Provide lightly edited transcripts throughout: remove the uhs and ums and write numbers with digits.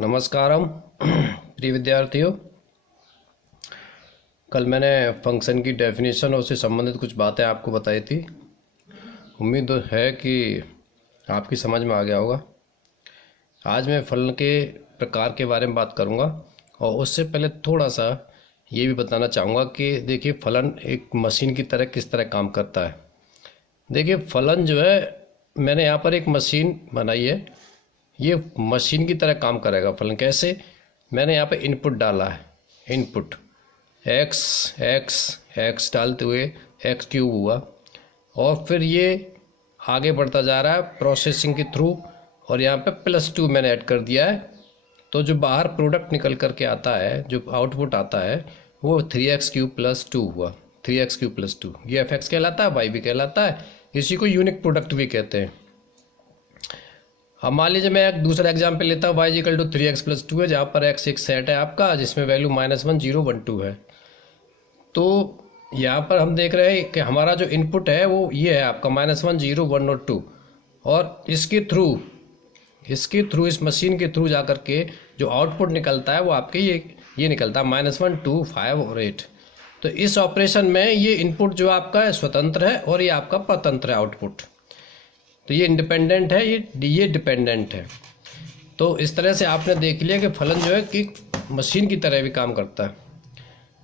नमस्कारम प्रिय विद्यार्थियों। कल मैंने फंक्शन की डेफिनेशन और उससे संबंधित कुछ बातें आपको बताई थी। उम्मीद है कि आपकी समझ में आ गया होगा। आज मैं फलन के प्रकार के बारे में बात करूंगा और उससे पहले थोड़ा सा ये भी बताना चाहूँगा कि देखिए फलन एक मशीन की तरह किस तरह काम करता है। देखिए फलन जो है, मैंने यहाँ पर एक मशीन बनाई है, ये मशीन की तरह काम करेगा। फलन कैसे? मैंने यहाँ पे इनपुट डाला है, इनपुट एक्स एक्स एक्स डालते हुए एक्स क्यूब हुआ और फिर ये आगे बढ़ता जा रहा है प्रोसेसिंग के थ्रू और यहाँ पे +2 मैंने ऐड कर दिया है। तो जो बाहर प्रोडक्ट निकल करके आता है, जो आउटपुट आता है वो 3x³ + 2 हुआ। 3x³ + 2 ये fx कहलाता है, y भी कहलाता है। इसी को यूनिक प्रोडक्ट भी कहते हैं। अब मान लीजिए मैं एक दूसरा एग्जाम्पल लेता हूँ, y = 3x + 2 है, जहाँ पर x एक सेट है आपका जिसमें वैल्यू -1 0 1 2 है। तो यहाँ पर हम देख रहे हैं कि हमारा जो इनपुट है वो ये है आपका -1 0 1 और 2, और इसके थ्रू इस मशीन के थ्रू जा करके जो आउटपुट निकलता है वो आपके ये निकलता है -1 2 5 और 8। तो इस ऑपरेशन में ये इनपुट जो आपका है स्वतंत्र है और ये आपका परतंत्र है आउटपुट। तो ये इंडिपेंडेंट है, ये डिपेंडेंट है। तो इस तरह से आपने देख लिया कि फलन जो है कि मशीन की तरह भी काम करता है।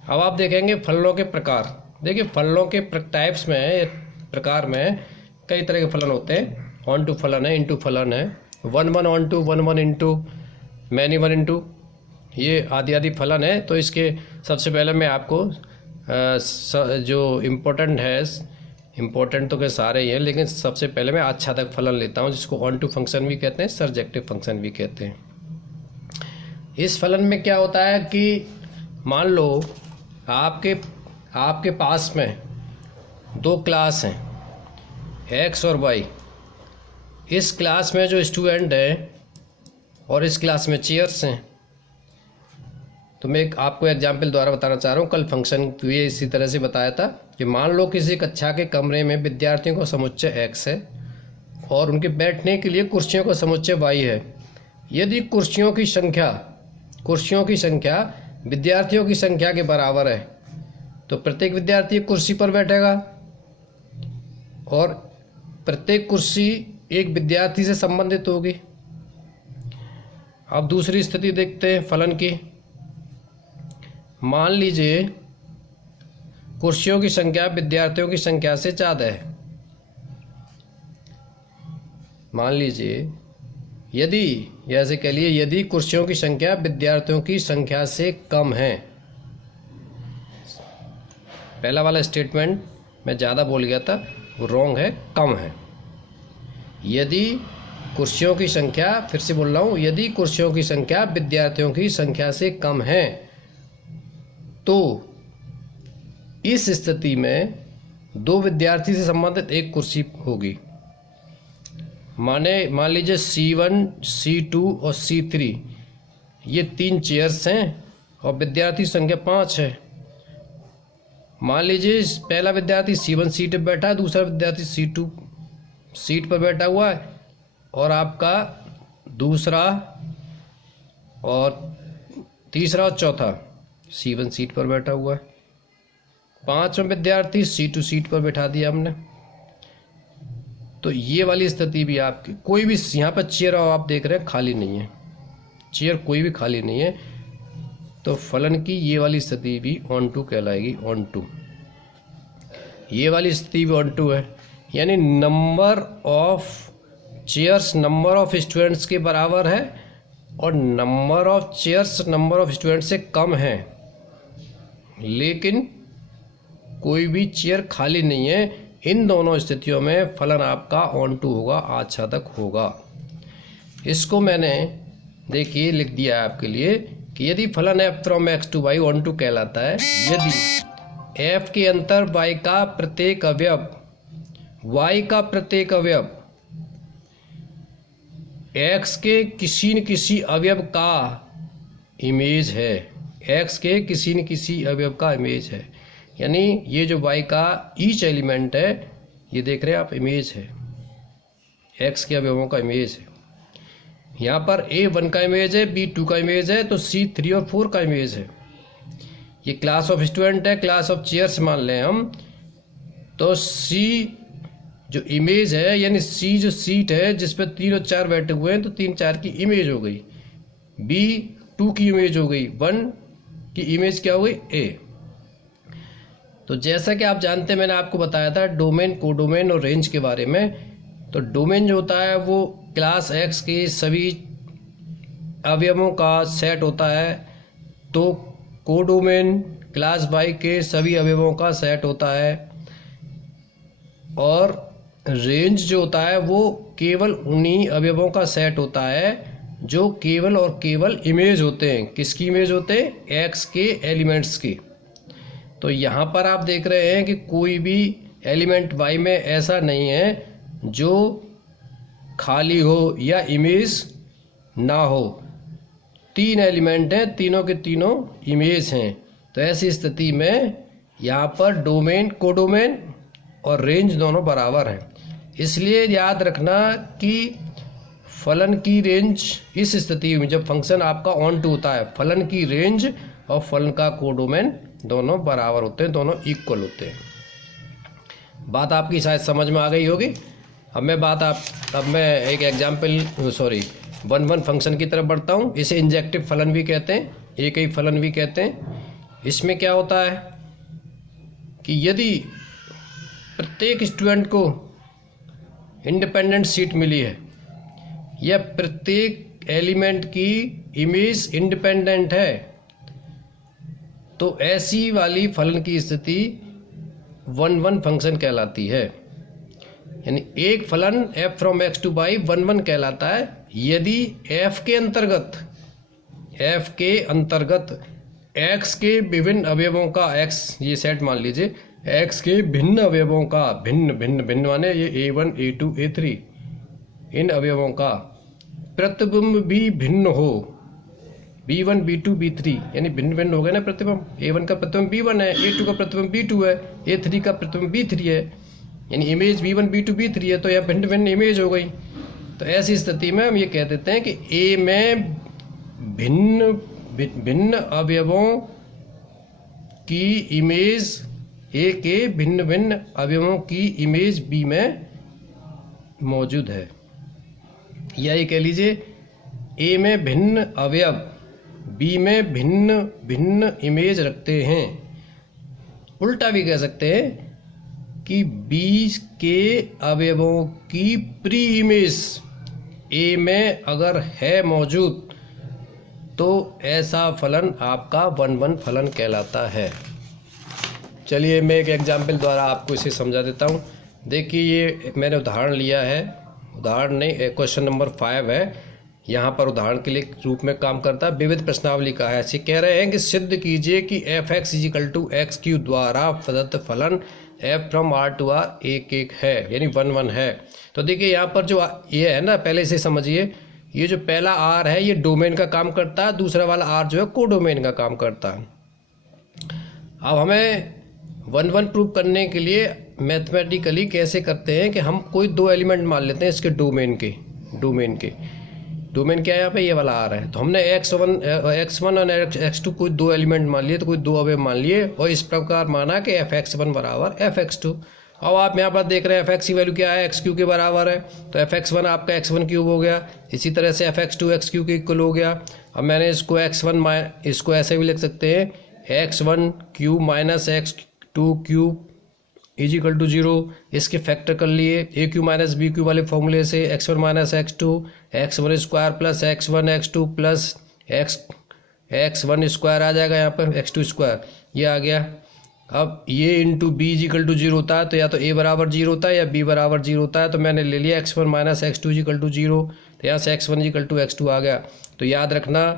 अब आप देखेंगे फलनों के प्रकार। देखिए फलनों के टाइप्स में, प्रकार में कई तरह के फलन होते हैं। ऑन टू फलन है, इनटू फलन है, 1 1 onto, 1 1 into, many 1 into, ये आदि आदि फलन है। तो इसके सबसे पहले मैं आपको जो इम्पोर्टेंट है, इम्पोर्टेंट तो के सारे ही हैं, लेकिन सबसे पहले मैं आच्छादक फलन लेता हूं जिसको ऑन टू फंक्शन भी कहते हैं, सरजेक्टिव फंक्शन भी कहते हैं। इस फलन में क्या होता है कि मान लो आपके पास में दो क्लास हैं, एक्स और वाई। इस क्लास में जो स्टूडेंट है और इस क्लास में चेयर्स हैं। तो मैं आपको एग्जाम्पल द्वारा बताना चाह रहा हूँ। कल फंक्शन को ये इसी तरह से बताया था कि मान लो किसी कक्षा के कमरे में विद्यार्थियों का समुच्चय x है और उनके बैठने के लिए कुर्सियों का समुच्चय y है। यदि कुर्सियों की संख्या विद्यार्थियों की संख्या के बराबर है तो प्रत्येक विद्यार्थी कुर्सी पर बैठेगा और प्रत्येक कुर्सी एक विद्यार्थी से संबंधित होगी। अब दूसरी स्थिति देखते हैं फलन की। मान लीजिए कुर्सियों की संख्या विद्यार्थियों की संख्या से ज़्यादा है। मान लीजिए यदि कुर्सियों की संख्या विद्यार्थियों की संख्या से कम है। पहला वाला स्टेटमेंट मैं ज़्यादा बोल गया था, वो रॉन्ग है, कम है। यदि कुर्सियों की संख्या, फिर से बोल रहा हूँ, यदि कुर्सियों की संख्या विद्यार्थियों की संख्या से कम है तो इस स्थिति में दो विद्यार्थी से संबंधित एक कुर्सी होगी। मान लीजिए C1, C2 और C3 ये 3 चेयर्स हैं और विद्यार्थी संख्या 5 है। मान लीजिए पहला विद्यार्थी C1 सीट पर बैठा है, दूसरा विद्यार्थी C2 सीट पर बैठा हुआ है और आपका दूसरा और तीसरा और चौथा C1 सीट पर बैठा हुआ है। पांचवें विद्यार्थी C2 सीट पर बैठा दिया हमने। तो ये वाली स्थिति भी आपकी, कोई भी यहाँ पर चेयर आप देख रहे हैं खाली नहीं है, चेयर कोई भी खाली नहीं है। तो फलन की ये वाली स्थिति भी ऑन टू कहलाएगी, ऑन टू। ये वाली स्थिति भी ऑन टू है, यानी number of chairs number of students के बराबर है और number of chairs number of students से कम है, लेकिन कोई भी चेयर खाली नहीं है। इन दोनों स्थितियों में फलन आपका ऑन टू होगा, आच्छादक होगा। इसको मैंने देखिए लिख दिया है आपके लिए कि यदि फलन f from x to y onto कहलाता है यदि f के अंतर y का प्रत्येक अवयव x के किसी न किसी अवयव का इमेज है, x के किसी न किसी अवयव का इमेज है। यानी ये जो y का ईच एलिमेंट है, ये देख रहे हैं आप, इमेज है, x के अवयवों का इमेज है। यहाँ पर A1 का इमेज है, B2 का इमेज है, तो C3 और 4 का इमेज है। ये क्लास ऑफ स्टूडेंट है, क्लास ऑफ चेयर्स मान लें हम, तो C जो इमेज है यानी C जो सीट है जिस पर 3 और 4 बैठे हुए हैं, तो 3 4 की इमेज हो गई, B2 की इमेज हो गई, 1 की इमेज क्या हो गई, A। तो जैसा कि आप जानते हैं, मैंने आपको बताया था डोमेन, कोडोमेन और रेंज के बारे में। तो डोमेन जो होता है वो क्लास X के सभी अवयवों का सेट होता है, तो कोडोमेन क्लास Y के सभी अवयवों का सेट होता है, और रेंज जो होता है वो केवल उन्हीं अवयवों का सेट होता है जो केवल और केवल इमेज होते हैं। किसकी इमेज होते हैं? X के एलिमेंट्स की। तो यहाँ पर आप देख रहे हैं कि कोई भी एलिमेंट Y में ऐसा नहीं है जो खाली हो या इमेज ना हो। 3 एलिमेंट हैं, तीनों के तीनों इमेज हैं। तो ऐसी स्थिति में यहाँ पर डोमेन, कोडोमेन और रेंज दोनों बराबर हैं। इसलिए याद रखना कि फलन की रेंज इस स्थिति में जब फंक्शन आपका ऑन टू होता है, फलन की रेंज और फलन का कोडोमेन दोनों बराबर होते हैं, दोनों इक्वल होते हैं। बात आपकी शायद समझ में आ गई होगी। अब मैं एक एग्जाम्पल 1 फंक्शन की तरफ बढ़ता हूँ। इसे इंजेक्टिव फलन भी कहते हैं, एक ही फलन भी कहते हैं। इसमें क्या होता है कि यदि प्रत्येक स्टूडेंट को इंडिपेंडेंट सीट मिली है या प्रत्येक एलिमेंट की इमेज इंडिपेंडेंट है, तो ऐसी वाली फलन की स्थिति 1 फंक्शन कहलाती है। यानी एक फलन f from x to y 1 कहलाता है यदि f के अंतर्गत x के विभिन्न अवयवों का, x ये सेट मान लीजिए, x के भिन्न अवयवों का, भिन्न माने ये A1 A2 A3, इन अवयवों का प्रतिबिंब भी भिन्न हो, B1 B2 B3 यानी भिन्न हो गए ना प्रतिबिंब। A1 का प्रतिबिंब B1 है, A2 का प्रतिबिंब B2 है, A3 का प्रतिबिंब B3 है, यानी इमेज B1 B2 B3 है, तो यह भिन्न इमेज हो गई। तो ऐसी स्थिति में हम ये कह देते हैं कि A में भिन्न अवयवों की इमेज, A के भिन्न अवयवों की इमेज B में मौजूद है। या ये कह लीजिए A में भिन्न अवयव B में भिन्न इमेज रखते हैं। उल्टा भी कह सकते हैं कि B के अवयवों की प्री इमेज A में अगर है मौजूद, तो ऐसा फलन आपका 1 फलन कहलाता है। चलिए मैं एक एग्जाम्पल द्वारा आपको इसे समझा देता हूँ। देखिए ये मैंने उदाहरण लिया है, उदाहरण नहीं, क्वेश्चन नंबर 5 है। यहाँ पर उदाहरण के लिए रूप में काम करता है। विविध प्रश्नावली का है। ऐसे कह रहे हैं कि सिद्ध कीजिए कि f(x) = x³ द्वारा प्रदत्त फलन f from R to R एक है, यानी 1 है। तो देखिए यहाँ पर जो ये है ना, पहले इसे समझिए। ये जो पहला R है ये डोमेन का काम करता है, दूसरा वाला R जो है कोडोमेन का काम करता है। अब हमें 1 प्रूव करने के लिए मैथमेटिकली कैसे करते हैं कि हम कोई 2 एलिमेंट मान लेते हैं इसके डोमेन के। डोमेन क्या है यहाँ पे? ये वाला आ रहा है। तो हमने x1 और x2 कोई 2 एलिमेंट मान लिए, तो कोई 2 अवयव मान लिए, और इस प्रकार माना कि f(x1) बराबर f(x2). अब आप यहाँ पर देख रहे हैं f(x) की वैल्यू क्या है? x³ के बराबर है, तो f(x1) आपका x1³ हो गया। इसी तरह से f(x2) x³ के इक्वल हो गया। अब मैंने इसको इसको ऐसे भी लिख सकते हैं, x1³ माइनस x2³ = 0। इसके फैक्टर कर लिए a³ माइनस b³ वाले फॉर्मूले से, x1 minus x2, x1² plus x1 x2 plus x1² आ जाएगा यहाँ पर, x2², ये आ गया। अब ये इंटू b = 0 होता है, तो या तो a बराबर 0 होता है या b बराबर 0 होता है। तो मैंने ले लिया x1 माइनस x2 = 0, तो यहाँ से x1 = x2 आ गया। तो याद रखना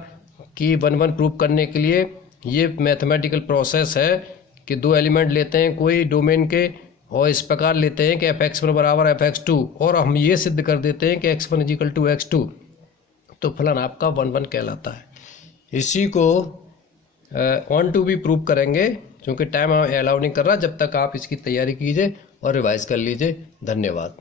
कि 1 प्रूव करने के लिए ये मैथमेटिकल प्रोसेस है कि 2 एलिमेंट लेते हैं कोई डोमेन के, और इस प्रकार लेते हैं कि f(x1) बराबर f(x2), और हम ये सिद्ध कर देते हैं कि x1 = x2, तो फलन आपका 1 कहलाता है। इसी को ऑन टू भी प्रूव करेंगे, क्योंकि टाइम अलाउ नहीं कर रहा। जब तक आप इसकी तैयारी कीजिए और रिवाइज कर लीजिए। धन्यवाद।